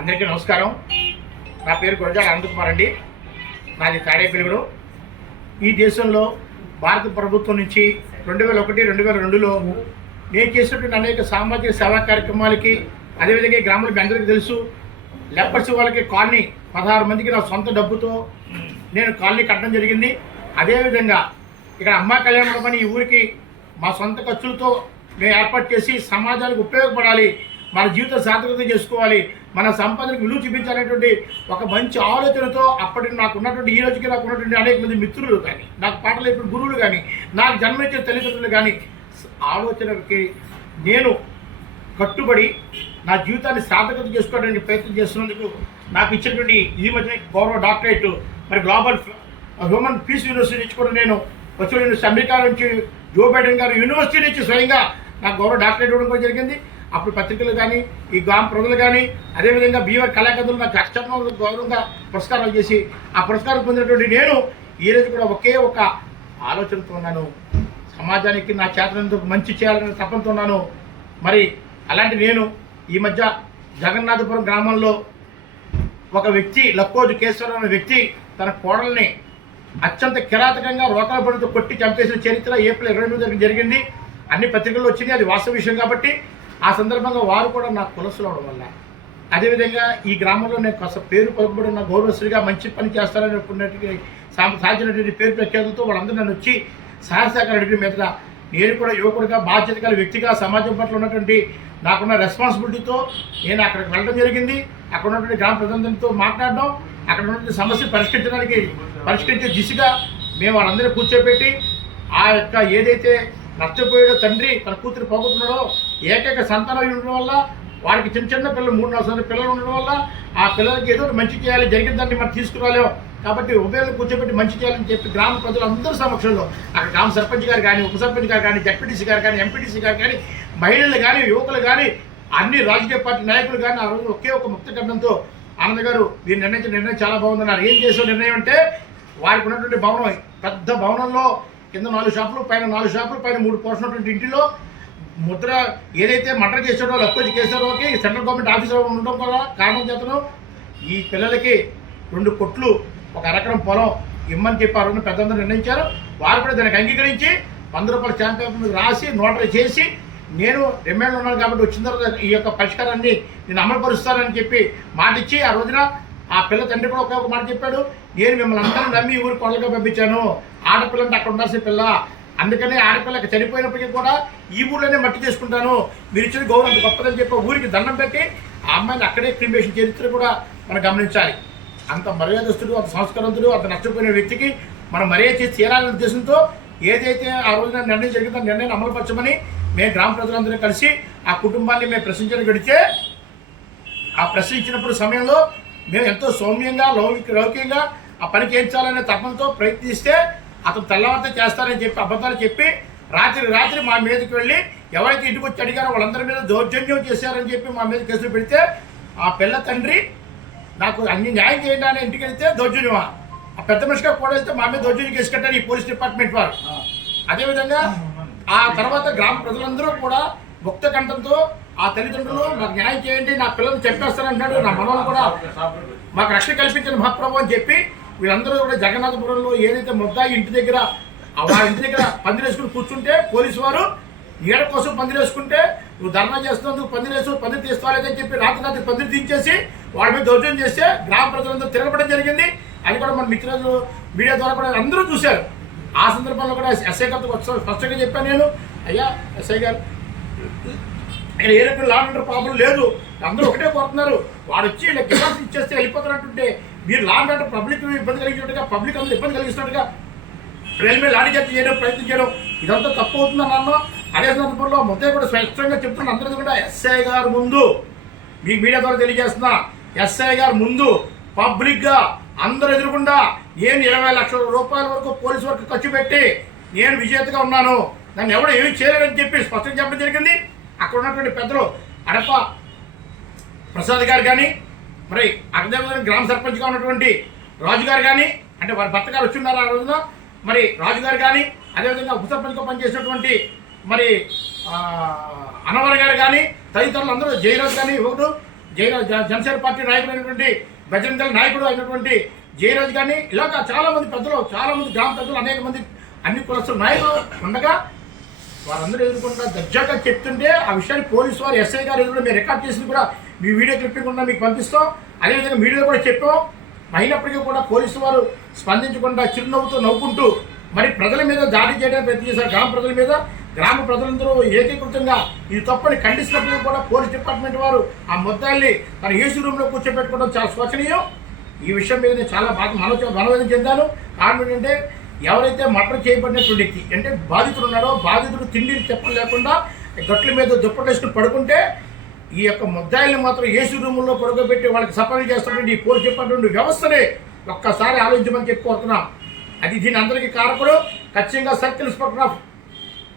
అందరికీ నమస్కారం. నా పేరు గురజాల అనంతకుమార్ అండి. నాది తాడేపల్లిగూడెం. ఈ దేశంలో భారత ప్రభుత్వం నుంచి 2001-2002లో నేను చేసినటువంటి అనేక సామాజిక సేవా కార్యక్రమాలకి, అదేవిధంగా గ్రామాల మీ అందరికీ తెలుసు, లెపర్స్ వాళ్ళకి కాలనీ 16 మందికి నా సొంత డబ్బుతో నేను కాలనీ కట్టడం జరిగింది. అదేవిధంగా ఇక్కడ అమ్మా కళ్యాణ మండపం ఈ ఊరికి మా సొంత ఖర్చులతో మేము ఏర్పాటు చేసి సమాజానికి ఉపయోగపడాలి, మన జీవితం సార్థకత చేసుకోవాలి, మన సంపదకు విలువ చూపించాలనేటువంటి ఒక మంచి ఆలోచనతో అప్పటి నాకు ఉన్నటువంటి ఈ రోజుకి నాకు ఉన్నటువంటి అనేక మంది మిత్రులు కానీ, నాకు పాటలు ఇప్పుడు గురువులు కానీ, నాకు జన్మనిచ్చిన తల్లిదండ్రులు కానీ ఆలోచనకి నేను కట్టుబడి నా జీవితాన్ని సార్థకత చేసుకోవడానికి ప్రయత్నం చేస్తున్నందుకు నాకు ఇచ్చినటువంటి ఈ మధ్య గౌరవ డాక్టరేట్ మరి గ్లోబల్ హ్యూమన్ పీస్ యూనివర్సిటీ నుంచి కూడా నేను వచ్చిన యూనివర్సిటీ అమెరికా నుంచి జో బైడెన్ గారు యూనివర్సిటీ నుంచి స్వయంగా నాకు గౌరవ డాక్టరేట్ ఇవ్వడం కూడా జరిగింది. అప్పుడు పత్రికలు కానీ, ఈ గ్రామ ప్రజలు కానీ, అదేవిధంగా బీవర్ కళాకారులు నాకు అక్షరంగా గౌరవంగా పురస్కారాలు చేసి ఆ పురస్కారం పొందినటువంటి నేను ఈ రోజు కూడా ఒకే ఒక ఆలోచనతో ఉన్నాను, సమాజానికి నా చేతనందుకు మంచి చేయాలనే తపంతో ఉన్నాను. మరి అలాంటి నేను ఈ మధ్య జగన్నాథపురం గ్రామంలో ఒక వ్యక్తి లక్కోజు కేశవరావు అనే వ్యక్తి తన కోడల్ని అత్యంత కిరాతకంగా రోకల పడితో కొట్టి చంపేసిన చరిత్ర ఏప్రిల్ 29 జరిగింది. అన్ని పత్రికల్లో వచ్చింది, అది వాస్తవ విషయం కాబట్టి ఆ సందర్భంగా వారు కూడా నాకు కులసులు అవడం వల్ల, అదేవిధంగా ఈ గ్రామంలో నేను కాస్త పేరు పలుకుబడిన గౌరవశ్రీగా మంచి పని చేస్తానని సాధించినటువంటి పేరు ప్రఖ్యాతులతో వాళ్ళందరూ నన్ను వచ్చి సహాయశాఖ అడిగిన మీద నేను కూడా యువకుడిగా బాధ్యత గల వ్యక్తిగా సమాజం పట్ల ఉన్నటువంటి నాకున్న రెస్పాన్సిబిలిటీతో నేను అక్కడికి వెళ్ళడం జరిగింది. అక్కడ ఉన్నటువంటి గ్రామ ప్రతినిధులతో మాట్లాడడం, అక్కడ ఉన్నటువంటి సమస్య పరిష్కరించే దిశగా మేము వాళ్ళందరూ కూర్చోబెట్టి ఆ యొక్క ఏదైతే నష్టపోయాడో తండ్రి తన కూతురు పోగొట్టున్నాడో ఏకైక సంతానం ఉండడం వల్ల వారికి చిన్న పిల్లలు 3-4 సంవత్సరాల పిల్లలు ఉండడం వల్ల ఆ పిల్లలకి ఏదో మంచి చేయాలి, జరిగిన దాన్ని మనం తీసుకురాలేం కాబట్టి ఉభయలు కూర్చోబెట్టి మంచి చేయాలని చెప్పి గ్రామ ప్రజలందరి సమక్షంలో అక్కడ గ్రామ సర్పంచ్ గారు కానీ, ఉప సర్పంచ్ గారు కానీ, జడ్పీటీసీ గారు కానీ, ఎంపీటీసీ గారు కానీ, మహిళలు కానీ, యువకులు కానీ, అన్ని రాజకీయ పార్టీ నాయకులు కానీ ఆ రోజు ఒకే ఒక ముక్త ఖండంతో ఆనంద్ గారు మీరు నిర్ణయించిన నిర్ణయం చాలా బాగుందన్నారు. ఏం చేసే నిర్ణయం అంటే వారికి ఉన్నటువంటి భవనం, పెద్ద భవనంలో కింద 4 షాపులు, పైన 4 షాపులు, పైన 3 పోర్షన్టువంటి ఇంటిలో ముద్ర ఏదైతే మర్డర్ చేసాడో లక్కోజు కేసరావుకి సెంట్రల్ గవర్నమెంట్ ఆఫీసర్ ఉండడం వల్ల కారణం చేతను ఈ పిల్లలకి 2 కొట్లు 1 ఎకరం పొలం ఇమ్మని చెప్పి ఆ రోజున పెద్దందరూ నిర్ణయించారు. వారు కూడా దానికి అంగీకరించి 100 రూపాయల స్టాంప్ పేపర్ మీద రాసి నోటరీ చేసి నేను రిమాండ్లో ఉన్నాను కాబట్టి వచ్చిన తర్వాత ఈ యొక్క పరిష్కారాన్ని నేను అమలుపరుస్తానని చెప్పి మాట ఇచ్చి ఆ రోజున ఆ పిల్ల తండ్రి కూడా ఒక మాట చెప్పాడు, నేను మిమ్మల్ని అందరూ నమ్మి ఊరికి కొడలుగా పంపించాను, ఆడపిల్ల అంటే అక్కడ ఉండాల్సిన పిల్ల, అందుకనే ఆడపిల్లకి చనిపోయినప్పటికీ కూడా ఈ ఊళ్ళోనే మట్టి చేసుకుంటాను, మీరు ఇచ్చిన గౌరవం అంత గొప్పదని చెప్పి ఊరికి దండం పెట్టి ఆ అమ్మాయిని అక్కడే క్రిమేషన్ చరిత్ర కూడా మనం గమనించాలి. అంత మర్యాదస్తుడు, అంత సంస్కారవంతుడు, అంత నష్టపోయిన వ్యక్తికి మనం మర్యాద చేసి తీరాలనే ఉద్దేశంతో ఏదైతే ఆ రోజున నిర్ణయం జరిగిందో నిర్ణయం అమలుపరచమని మేము గ్రామ ప్రజలందరూ కలిసి ఆ కుటుంబాన్ని మేము ప్రశ్నించడానికి వెడితే ఆ ప్రశ్నించినప్పుడు సమయంలో మేము ఎంతో సౌమ్యంగా లౌకికంగా ఆ పని చేయించాలనే తపంతో ప్రయత్నిస్తే అతను తెల్లవారితో చేస్తారని చెప్పి అబద్ధాలు చెప్పి రాత్రి మా మీదకి వెళ్ళి ఎవరైతే ఇంటికి వచ్చి అడిగారో వాళ్ళందరి మీద దౌర్జన్యం చేశారని చెప్పి మా మీద కేసులు పెడితే ఆ పిల్ల తండ్రి నాకు అన్ని న్యాయం చేయండి అని ఇంటికి వెళ్తే దౌర్జన్యమా, ఆ పెద్ద మనిషిగా కూడా వెళ్తే మా మీద దౌర్జన్యం కేసు కట్టారు ఈ పోలీస్ డిపార్ట్మెంట్ వారు. అదేవిధంగా ఆ తర్వాత గ్రామ ప్రజలందరూ కూడా ముక్త కంఠంతో ఆ తల్లిదండ్రులు నాకు న్యాయం చేయండి, నా పిల్లల్ని చంపేస్తానంటున్నాడు, నా మనవలు కూడా మాకు రక్షణ కల్పించిన మహాప్రభు అని చెప్పి వీళ్ళందరూ కూడా జగన్నాథపురంలో ఏదైతే ముద్దాయి ఇంటి దగ్గర ఆ ఇంటి దగ్గర పందిరేసుకుని కూర్చుంటే పోలీసు వారు నీడ కోసం పందిరేసుకుంటే నువ్వు ధర్నా చేస్తున్నందుకు పందిరి తీసుకోవాలని చెప్పి రాత్రి పందిరి తీయించేసి వాళ్ళ మీద దౌర్జన్యం చేస్తే గ్రామ ప్రజలందరూ తిరగబడడం జరిగింది. అది కూడా మన మిత్రులు మీడియా ద్వారా కూడా అందరూ చూశారు. ఆ సందర్భంలో కూడా ఎస్ఐ గారితో స్పష్టంగా చెప్పాను నేను, అయ్యా ఎస్ఐ గారు నేను ఏ రకమైన లా అండ్ ఆర్డర్ ప్రాబ్లం లేదు, అందరూ ఒకటే కోరుతున్నారు, వాడు వచ్చి ఇలా కిసాన్స్ ఇచ్చేస్తే వెళ్ళిపోతున్నట్టుంటే మీరు లా అండ్ ఆర్డర్ పబ్లిక్ ఇబ్బంది కలిగించినట్టుగా, పబ్లిక్ అందరూ ఇబ్బంది కలిగిస్తున్నట్టుగా రైల్వే లారీ జప్తు చేయడం ప్రయత్నం చేయడం ఇదంతా తప్పు అవుతుందని అన్నాను. అదే సందర్భంలో మొత్తం కూడా స్పష్టంగా చెప్తున్నా అందరికీ కూడా ఎస్ఐ గారు ముందు మీకు మీడియా ద్వారా తెలియజేస్తున్నా, ఎస్ఐ గారు ముందు పబ్లిక్గా అందరూ ఎదురుకుండా నేను 20 లక్షల రూపాయల వరకు పోలీసు వరకు ఖర్చు పెట్టి నేను విజేతగా ఉన్నాను, నన్ను ఎవడో ఏమి చేయలేదని చెప్పి స్పష్టంగా చెప్పడం జరిగింది. అక్కడ ఉన్నటువంటి పెద్దలు అడప ప్రసాద్ గారు కానీ, మరి అక్కడ గ్రామ సర్పంచ్గా ఉన్నటువంటి రాజు గారు కానీ, అంటే వారి భర్త గారు వచ్చి ఉన్నారు ఆ రోజున, మరి రాజు గారు కానీ, అదేవిధంగా ఉప సర్పంచ్గా పనిచేసినటువంటి మరి అనవర్ గారు కానీ తదితరులు అందరూ జయరాజ్ కానీ యువకుడు జనసేన పార్టీ నాయకుడు అయినటువంటి బజరంగ దళ నాయకుడు అయినటువంటి జయరాజ్ గారిని ఇలాగా చాలామంది పెద్దలు, చాలామంది గ్రామ పెద్దలు, అనేక మంది అన్ని కులస్తుల నాయకులు ఉండగా వారందరూ ఎదుర్కొంటా దర్జాగా చెప్తుంటే ఆ విషయాన్ని పోలీసు వారు ఎస్ఐ గారు ఎదురు మేము రికార్డ్ చేసింది కూడా మీ వీడియో క్లిప్పింగ్ కూడా మీకు పంపిస్తాం. అదేవిధంగా మీడియాలో కూడా చెప్పాం. అయినప్పటికీ కూడా పోలీసు వారు స్పందించకుండా చిరునవ్వుతో నవ్వుకుంటూ మరి ప్రజల మీద దాడి చేయడానికి ప్రయత్నం చేశారు. గ్రామ ప్రజలందరూ ఏకీకృతంగా ఇది తప్పని ఖండిస్తున్నప్పుడు కూడా పోలీస్ డిపార్ట్మెంట్ వారు ఆ ముద్దాయిల్ని తన ఏసీ రూమ్లో కూర్చోబెట్టుకోవడం చాలా శోచనీయం. ఈ విషయం మీద నేను చాలా మనోవేదన చెందాను. కారణం ఏంటంటే ఎవరైతే మర్డర్ చేయబడినటువంటి వ్యక్తి అంటే బాధితుడు ఉన్నాడో, బాధితుడు తిండి చెప్పలు లేకుండా గట్ల మీద దుప్పట్లు వేసుకుని పడుకుంటే ఈ యొక్క ముద్దాయిల్ని మాత్రం ఏసీ రూముల్లో పడుకోబెట్టి వాళ్ళకి సప్లై చేస్తున్నటువంటి ఈ పోలీస్ డిపార్ట్మెంట్ వ్యవస్థనే ఒక్కసారి ఆలోచించమని చెప్పి కోరుతున్నాం. అది దీని అందరికీ కారకుడు ఖచ్చితంగా circle inspector of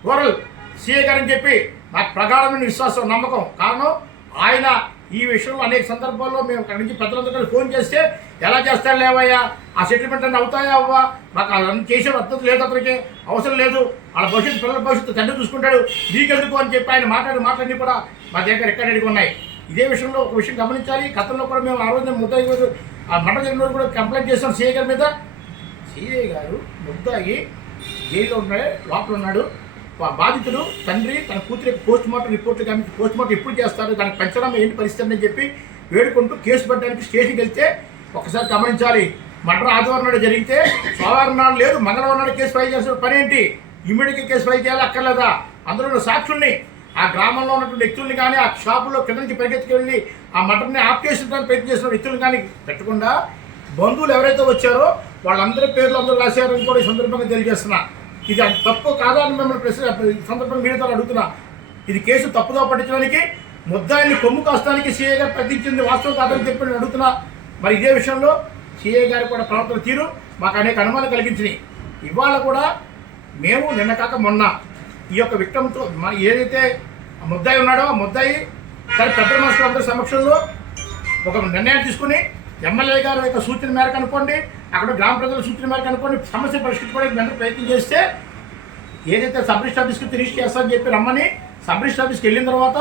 rural CI గారని చెప్పి నాకు ప్రగాఢమైన విశ్వాసం, నమ్మకం. కారణం ఆయన ఈ విషయంలో అనేక సందర్భాల్లో మేము అక్కడి నుంచి పెద్దలందరూ ఫోన్ చేస్తే ఎలా చేస్తాడు లేవయ్యా, ఆ సెటిల్మెంట్ అన్నీ అవుతాయా అవ్వా, మాకు అన్నీ చేసే పద్ధతి లేదు, అతనికి అవసరం లేదు, వాళ్ళ భవిష్యత్తు పిల్లల భవిష్యత్తు తండ్రి చూసుకుంటాడు, నీకెందుకు అని చెప్పి ఆయన మాట్లాడి కూడా మా దగ్గర రికార్డెడ్గా ఉన్నాయి. ఇదే విషయంలో ఒక విషయం గమనించాలి. గతంలో కూడా మేము ఆ రోజు ముద్దాయి ఆ మండల జరిగిన రోజు కూడా కంప్లైంట్ చేస్తాం సిఐ గారి మీద. సిఐ గారు ముద్దాయి జైల్లో ఉన్నాడు, లోపల ఉన్నాడు. బాధితుడు తండ్రి తన కూతురి పోస్ట్ మార్టం రిపోర్ట్లు కానీ పోస్ట్ మార్టం ఎప్పుడు చేస్తారు, దానికి పంచనామా ఏంటి పరిస్థితి అని చెప్పి వేడుకుంటూ కేసు పెట్టడానికి స్టేషన్కి వెళ్తే ఒకసారి గమనించాలి. మర్డర్ ఆదివారం నాడు జరిగితే సోమవారం నాడు లేదు, మంగళవారం నాడు కేసు ఫైల్ చేసిన పని ఏంటి? ఇమ్మీడియట్గా కేసు ఫైల్ చేయాలి అక్కర్లేదా? అందులో ఉన్న సాక్షుల్ని, ఆ గ్రామంలో ఉన్నటువంటి వ్యక్తుల్ని కానీ, ఆ షాపులో కింద నుంచి పరిగెత్తుకెళ్ళి ఆ మటన్ని ఆఫ్ చేసడానికి ప్రయత్నం చేసిన వ్యక్తులను కానీ పెట్టకుండా బంధువులు ఎవరైతే వచ్చారో వాళ్ళందరి పేర్లు అందరూ రాశారని కూడా ఈ సందర్భంగా తెలియజేస్తున్నా. ఇది తప్పు కాదా అని మిమ్మల్ని ప్రశ్న ఈ సందర్భంగా మీడియాతో అడుగుతున్నా. ఇది కేసు తప్పుదో పట్టించడానికి, ముద్దాయిని కొమ్ము కాస్తానికి సిఐ గారు ప్రకటించింది వాస్తవం కాదని చెప్పి నేను అడుగుతున్నా. మరి ఇదే విషయంలో సిఐ గారి కూడా ప్రవర్తన తీరు మాకు అనేక అనుమానం కలిగించినాయి. ఇవాళ కూడా మేము నిన్న కాక మొన్న ఈ యొక్క విక్టమ్తో ఏదైతే ముద్దాయి ఉన్నాడో ఆ ముద్దాయి సరే పెద్ద మనుషులు అందరి సమక్షంలో ఒక నిర్ణయం తీసుకుని ఎమ్మెల్యే గారి యొక్క సూచన మేరకు అనుకోండి, అక్కడ గ్రామ ప్రజల సూచన మేరకు అనుకోండి, సమస్య పరిష్కరించుకోవడానికి వెంటనే ప్రయత్నం చేస్తే ఏదైతే సబ్ రిజిస్టర్ ఆఫీస్కి రిజిస్టర్ చేస్తారని చెప్పి రమ్మని సబ్ రిజిస్టర్ ఆఫీస్కి వెళ్ళిన తర్వాత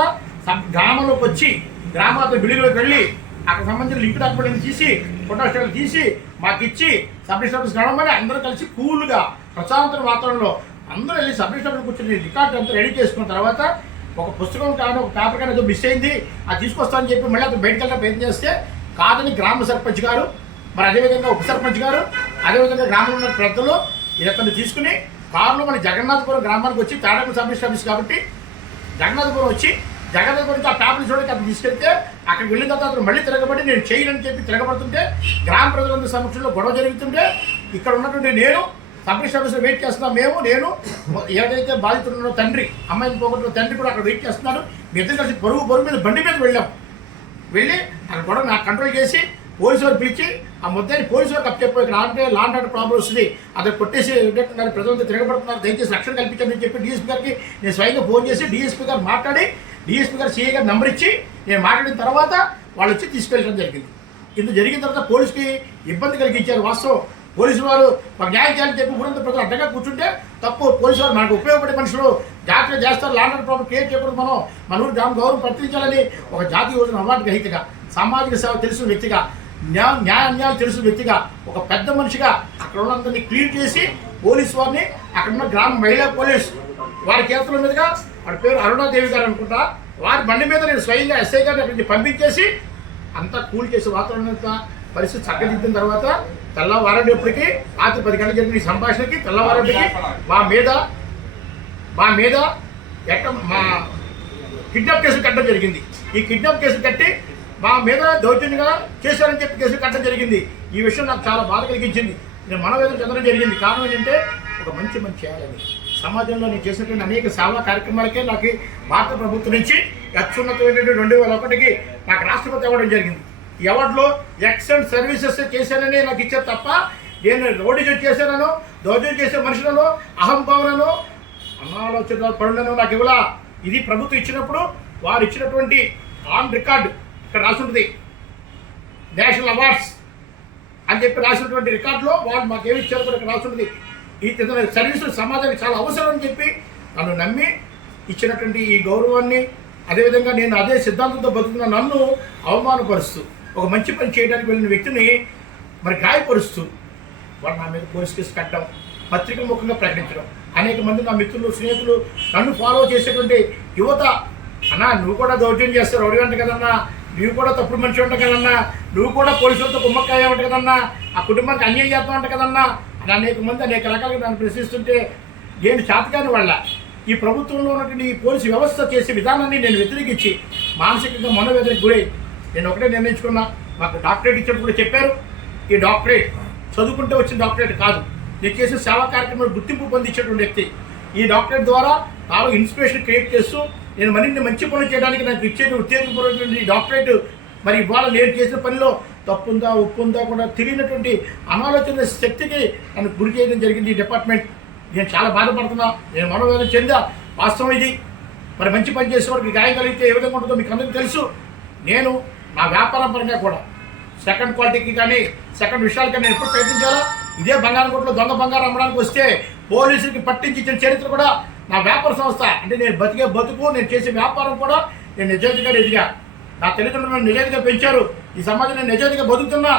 గ్రామంలోకి వచ్చి గ్రామాల బిల్డింగ్లోకి వెళ్ళి అక్కడ సంబంధించిన లింక్ డాక్యుమెంట్ తీసి ఫోటోస్టాట్లు తీసి మాకు ఇచ్చి సబ్ రిజిస్టర్ ఆఫీస్కి రావడం అందరూ కలిసి కూల్గా ప్రశాంత వాతావరణంలో అందరూ వెళ్ళి సబ్ రిజిస్టర్ ఆఫీస్కి కూర్చొని రికార్డు అంతా రెడీ చేసుకున్న తర్వాత ఒక పుస్తకం కానీ ఒక పేపర్ కానీ ఏదో మిస్ అయింది అది తీసుకొస్తానని చెప్పి మళ్ళీ అతను బయటకు వెళ్ళడం ప్రయత్నం చేస్తే కాదని గ్రామ సర్పంచ్ గారు, మరి అదేవిధంగా ఉప సర్పంచ్ గారు, అదేవిధంగా గ్రామంలో ఉన్న పెద్దలు ఇతన్ని తీసుకుని కారులో మన జగన్నాథపురం గ్రామానికి వచ్చి తాడేపల్లి సబ్ రిజిస్టర్ ఆఫీస్ కాబట్టి జగన్నాథపురం వచ్చి జగన్నాథపురం ఆ పేపర్లు చూడడానికి అతను తీసుకెళ్తే అక్కడికి వెళ్ళిన తర్వాత అతను మళ్ళీ తిరగబడి నేను చేయనని చెప్పి తిరగబడుతుంటే గ్రామ ప్రజలందరి సమక్షంలో గొడవ జరుగుతుంటే ఇక్కడ ఉన్నటువంటి నేను సబ్ రిజిస్టర్ ఆఫీస్లో వెయిట్ చేస్తున్నా. నేను ఏదైతే బాధితుడున్నాడో తండ్రి, అమ్మాయిని పోగొట్టిన తండ్రి కూడా అక్కడ వెయిట్ చేస్తున్నాడు. మీ ఇద్దరు కలిసి బరువు మీద బండి మీద వెళ్ళి అక్కడ గొడవ నాకు కంట్రోల్ చేసి పోలీసు వారు పిలిచి ఆ ముద్దాయిని పోలీసు వారికి అప్పచెప్పు ఇక్కడ అంటే లాండ్ ఆర్డర్ ప్రాబ్లం వస్తుంది, అతను కొట్టేసి కానీ ప్రజలంతా తిరగబడుతున్నారు, దయచేసి రక్షణ కల్పించండి చెప్పి డిఎస్పీ గారికి నేను స్వయంగా ఫోన్ చేసి డిఎస్పీ గారు మాట్లాడి డిఎస్పీ గారు సిఐ గారు నెంబర్ ఇచ్చి నేను మాట్లాడిన తర్వాత వాళ్ళు వచ్చి తీసుకెళ్ళడం జరిగింది. ఇంత జరిగిన తర్వాత పోలీసుకి ఇబ్బంది కలిగించారు. వాస్తవం పోలీసు వారు మాకు న్యాయం చేయాలని చెప్పి ఊరంతా ప్రజలు అడ్డంగా కూర్చుంటే తప్పు. పోలీసు వారు మనకు ఉపయోగపడే మనుషులు జాగ్రత్తగా చేస్తారు, లాండ్ ఆర్డర్ ప్రాబ్లం క్రియేట్ చేయకూడదు, మనం మన ఊరు గ్రామ గౌరవం ప్రకటించాలని ఒక జాతీయ యోజన అవార్డు గ్రహీతగా, సామాజిక సేవ తెలిసిన వ్యక్తిగా, న్యాయాలు తెలిసిన వ్యక్తిగా, ఒక పెద్ద మనిషిగా అక్కడ ఉన్నందరినీ క్లీన్ చేసి పోలీసు వారిని అక్కడ ఉన్న గ్రామ మహిళా పోలీస్ వారి చేతుల మీదుగా వాడి పేరు అరుణాదేవి గారు అనుకుంటా, వారి బండి మీద నేను స్వయంగా ఎస్ఐ గారిని అక్కడికి పంపించేసి అంతా కూల్ చేసి వాతావరణం పరిస్థితి చక్కదిద్దిన తర్వాత తెల్లవారేటప్పటికి రాత్రి 10 గంటలకు జరిగిన ఈ సంభాషణకి తెల్లవారేటికి మా మీద మా కిడ్నాప్ కేసు కట్టడం జరిగింది. ఈ కిడ్నాప్ కేసు కట్టి మా మీద దౌర్జన్యంగా చేశారని చెప్పి కేసు కట్టడం జరిగింది. ఈ విషయం నాకు చాలా బాధ కలిగించింది. నేను మనోవేదన చెందడం జరిగింది. కారణం ఏంటంటే ఒక మంచి చేయాలని సమాజంలో నేను చేసినటువంటి అనేక సేవా కార్యక్రమాలకే నాకు భారత ప్రభుత్వం నుంచి అత్యున్నతమైనటువంటి 2001కి నాకు రాష్ట్రపతి అవ్వడం జరిగింది. ఈ అవార్డులో ఎక్సలెంట్ సర్వీసెస్ చేశానని నాకు ఇచ్చారు తప్ప నేను రోడ్డు చేశానో దౌర్జన్యం చేసే మనుషులను అహంభావనను అనాలోచన పనులను నాకు ఇవ్వాల. ఇది ప్రభుత్వం ఇచ్చినప్పుడు వారు ఇచ్చినటువంటి ఆన్ రికార్డు ఇక్కడ రాసుంటుంది నేషనల్ అవార్డ్స్ అని చెప్పి రాసినటువంటి రికార్డులో వాళ్ళు మాకు ఏమి ఇచ్చారో కూడా ఇక్కడ రాసుంటుంది. ఈ సర్వీసులు సమాజానికి చాలా అవసరం అని చెప్పి నన్ను నమ్మి ఇచ్చినటువంటి ఈ గౌరవాన్ని అదేవిధంగా నేను అదే సిద్ధాంతంతో బతుకున్న నన్ను అవమానపరుస్తూ ఒక మంచి పని చేయడానికి వెళ్ళిన వ్యక్తిని మరి గాయపరుస్తూ వాళ్ళు నా మీద పోలీస్ కేసు కట్టడం, పత్రిక ముఖంగా ప్రకటించడం, అనేక మంది నా మిత్రులు స్నేహితులు నన్ను ఫాలో చేసేటువంటి యువత, అన్నా నువ్వు కూడా దౌర్జన్యం చేస్తారు ఎవరి అంట కదన్నా, నువ్వు కూడా తప్పుడు మనిషి ఉంటావు కదన్నా, నువ్వు కూడా పోలీసులతో కుమ్మక్కాయ ఉంటావు కదన్నా, ఆ కుటుంబానికి అన్యాయం చేస్తూ ఉంటావు కదన్నా అని అనేక మంది అనేక రకాలుగా నన్ను ప్రశ్నిస్తుంటే నేను చేతకాని వాళ్ళ ఈ ప్రభుత్వంలో ఉన్నటువంటి ఈ పోలీసు వ్యవస్థ చేసే విధానాన్ని నేను వ్యతిరేకించి మానసికంగా మనోవేదనకు గురై నేను ఒకటే నిర్ణయించుకున్నా. మాకు డాక్టరేట్ ఇచ్చినప్పుడు కూడా చెప్పారు, ఈ డాక్టరేట్ చదువుకుంటే వచ్చిన డాక్టరేట్ కాదు, నేను చేసే సేవా కార్యక్రమాలు గుర్తింపు పొందించేటువంటి వ్యక్తి. ఈ డాక్టరేట్ ద్వారా నాలో ఇన్స్పిరేషన్ క్రియేట్ చేస్తూ నేను మరిన్ని మంచి పనులు చేయడానికి నాకు ఇచ్చేది ఉత్తేజపూర్వకమైనటువంటి ఈ డాక్టరేట్ మరి ఇవాళ నేను చేసిన పనిలో తప్పుందా ఒప్పుందా కూడా తెలియనటువంటి అనాలోచన శక్తికి నన్ను గురి చేయడం జరిగింది ఈ డిపార్ట్మెంట్. నేను చాలా బాధపడుతున్నా, నేను మనోవేదన చెందా. వాస్తవం ఇది. మరి మంచి పని చేసే వారికి గాయం కలిగితే ఏ విధంగా ఉంటుందో మీకు అందరికీ తెలుసు. నేను నా వ్యాపారం పరంగా కూడా సెకండ్ క్వాలిటీకి కానీ సెకండ్ విషయాలకి నేను ఎప్పుడు ప్రయత్నించాలా. ఇదే బంగారం కొట్లో దొంగ బంగారం అమ్మడానికి వస్తే పోలీసులకి పట్టించి ఇచ్చిన చరిత్ర కూడా నా వ్యాపార సంస్థ. అంటే నేను బతికే బతుకు, నేను చేసే వ్యాపారం కూడా నేను నిజాయితీగా ఎదిగా. నా తల్లిదండ్రులు నన్ను నిజాయితీగా పెంచారు, ఈ సమాజంలో నిజాయితీగా బతుకుతున్నా.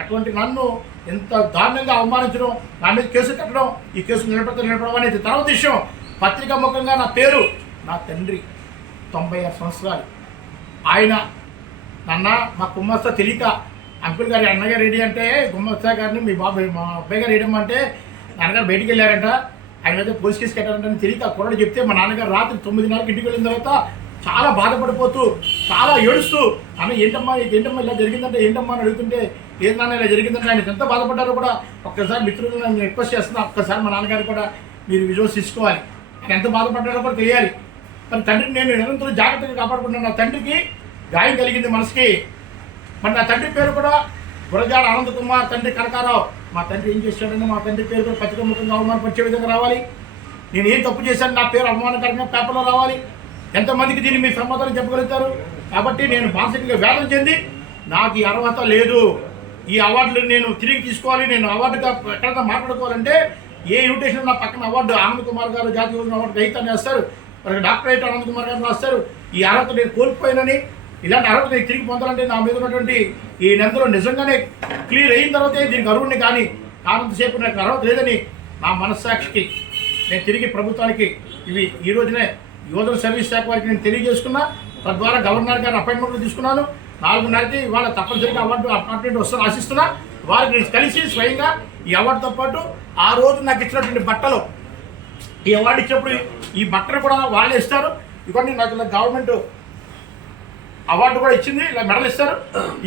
అటువంటి నన్ను ఎంత దారుణంగా అవమానించడం, నా మీద కేసు కట్టడం, ఈ కేసు నిలబడడం అనేది తర్వాత విషయం. పత్రికా ముఖంగా నా పేరు, నా తండ్రి 96 సంవత్సరాలు, ఆయన నాన్న మా కుమ్మస్తా తెలియక అంకుల్ గారి అన్నగారు రెడీ అంటే గుమ్మస్తా గారిని మీ బాబాయ్ మా అబ్బాయి గారు వేయడమంటే నాన్నగారు బయటికి వెళ్ళారంట, ఆయన అయితే పోలీస్ కేసు కట్టారంటే తెలియక కుర్రాడు చెప్తే మా నాన్నగారు రాత్రి 9:30కి ఇంటికి వెళ్ళిన తర్వాత చాలా బాధపడిపోతూ చాలా ఏడుస్తూ అన్న ఏంటమ్మా ఇలా జరిగిందంటే ఏంటమ్మా అని అడుగుతుంటే ఏం నాన్న ఇలా జరిగిందంటే ఆయన ఎంత బాధపడ్డారో కూడా ఒక్కసారి మిత్రులు నేను రిక్వెస్ట్ చేస్తున్నా, ఒక్కసారి మా నాన్నగారు కూడా మీరు విజువల్స్ తీసుకోవాలి, ఆయన ఎంత బాధపడ్డారో కూడా తెలియాలి. మరి తండ్రిని నేను నిరంతరం జాగ్రత్తగా కాపాడుకుంటున్నాను. నా తండ్రికి గాయం కలిగింది మనసుకి. మరి నా తండ్రి పేరు కూడా గురజాడ ఆనంద్ కుమార్, తండ్రి కనకారావు. మా తండ్రి ఏం చేశాడని మా తండ్రి పేరు కూడా పత్రిక ముఖంగా అవమానపరిచే విధంగా రావాలి. నేను ఏం తప్పు చేశాను నా పేరు అవమానకరంగా పేపర్లో రావాలి. ఎంతమందికి దీన్ని మీరు సమాధానం చెప్పగలుగుతారు? కాబట్టి నేను మానసికంగా వేదన చెంది నాకు ఈ అర్హత లేదు, ఈ అవార్డులు నేను తిరిగి తీసుకోవాలి, నేను అవార్డుగా ఎక్కడైనా మాట్లాడుకోవాలంటే ఏ ఇన్విటేషన్ నా పక్కన అవార్డు ఆనంద్ కుమార్ గారు జాతీయ అవార్డు రైతాన్ని వేస్తారు, మరి డాక్టరేట్ ఆనంద్ కుమార్ గారు రాస్తారు. ఈ అర్హత నేను కోల్పోయానని, ఇలాంటి అర్హత నేను తిరిగి పొందాలంటే నా మీద ఉన్నటువంటి ఈ నెందులో నిజంగానే క్లియర్ అయిన తర్వాతే దీనికి అర్హుడిని, కానీ కానంతసేపు నాకు అర్హత లేదని నా మనస్సాక్షికి నేను తిరిగి ప్రభుత్వానికి ఇవి ఈ రోజునే యువజన సర్వీస్ శాఖ వారికి నేను తెలియజేసుకున్నా. తద్వారా గవర్నర్ గారిని అపాయింట్మెంట్లు తీసుకున్నాను. 4:30కి ఇవాళ తప్పనిసరిగా అవార్డు అపాయింట్మెంట్ వస్తుందని ఆశిస్తున్నా. వారికి నేను కలిసి స్వయంగా ఈ అవార్డుతో పాటు ఆ రోజు నాకు ఇచ్చినటువంటి బట్టలు, ఈ అవార్డు ఇచ్చినప్పుడు ఈ బట్టలు కూడా వాళ్ళే ఇస్తారు. ఇవన్నీ నాకు ఇలా గవర్నమెంట్ అవార్డు కూడా ఇచ్చింది, ఇలా మెడల్ ఇస్తారు.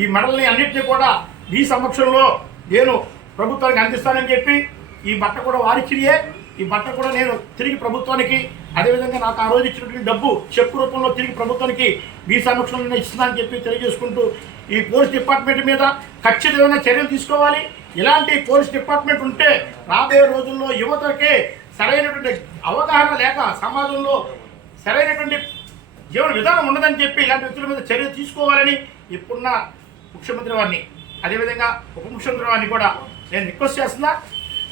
ఈ మెడల్ని అన్నింటినీ కూడా ఈ సమక్షంలో నేను ప్రభుత్వానికి అందిస్తానని చెప్పి ఈ బట్ట కూడా వారిచ్చియే. ఈ బట్ట కూడా నేను తిరిగి ప్రభుత్వానికి, అదేవిధంగా నాకు ఆ రోజు ఇచ్చినటువంటి డబ్బు చెక్కు రూపంలో తిరిగి ప్రభుత్వానికి మీ సమక్షంలో ఇస్తున్నానని చెప్పి తెలియజేసుకుంటూ ఈ పోలీస్ డిపార్ట్మెంట్ మీద ఖచ్చితమైన చర్యలు తీసుకోవాలి. ఇలాంటి పోలీస్ డిపార్ట్మెంట్ ఉంటే రాబోయే రోజుల్లో యువతకి సరైనటువంటి అవగాహన లేక సమాజంలో సరైనటువంటి జీవన విధానం ఉండదని చెప్పి ఇలాంటి వ్యక్తుల మీద చర్యలు తీసుకోవాలని ఇప్పుడున్న ముఖ్యమంత్రి వారిని, అదేవిధంగా ఉప ముఖ్యమంత్రి వారిని కూడా నేను రిక్వెస్ట్ చేస్తున్నా.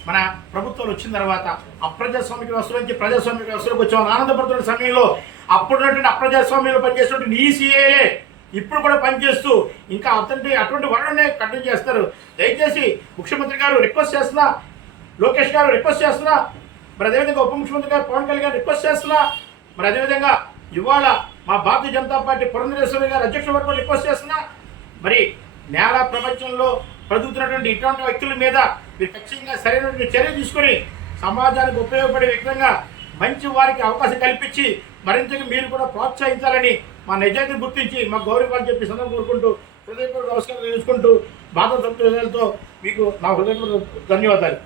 మన ప్రభుత్వాలు వచ్చిన తర్వాత అప్రజాస్వామిక వ్యవస్థ నుంచి ప్రజాస్వామిక వ్యవస్థలోకి వచ్చామని ఆనందపడుతున్న సమయంలో అప్పుడున్నటువంటి అప్రజాస్వామ్యంలో పనిచేసినటువంటి ఈసీఏ ఇప్పుడు కూడా పనిచేస్తూ ఇంకా అటువంటి వాళ్ళనే కంటిన్యూ చేస్తారు. దయచేసి ముఖ్యమంత్రి గారు రిక్వెస్ట్ చేస్తున్నా, లోకేష్ గారు రిక్వెస్ట్ చేస్తున్నా, మరి అదేవిధంగా ఉప ముఖ్యమంత్రి గారు పవన్ కళ్యాణ్ గారు రిక్వెస్ట్ చేస్తున్నా, మరి అదేవిధంగా ఇవాళ మా భారతీయ జనతా పార్టీ పురంధరేశ్వరి గారు అధ్యక్షుల వరకు రిక్వెస్ట్ చేస్తున్నా. మరి నేల ప్రపంచంలో బ్రతుకుతున్నటువంటి ఇటువంటి వ్యక్తుల మీద మీరు ఖచ్చితంగా సరైనటువంటి చర్య తీసుకొని సమాజానికి ఉపయోగపడే విధంగా మంచి వారికి అవకాశం కల్పించి మరింతగా మీరు కూడా ప్రోత్సహించాలని మా నిజాయితీ గుర్తించి మా గౌరవాన్ని చెప్పి సందర్భం కోరుకుంటూ హృదయపూర్వక నమస్కారం తెలుసుకుంటూ బాధ సంతోషాలతో మీకు నా హృదయపూర్వక ధన్యవాదాలు.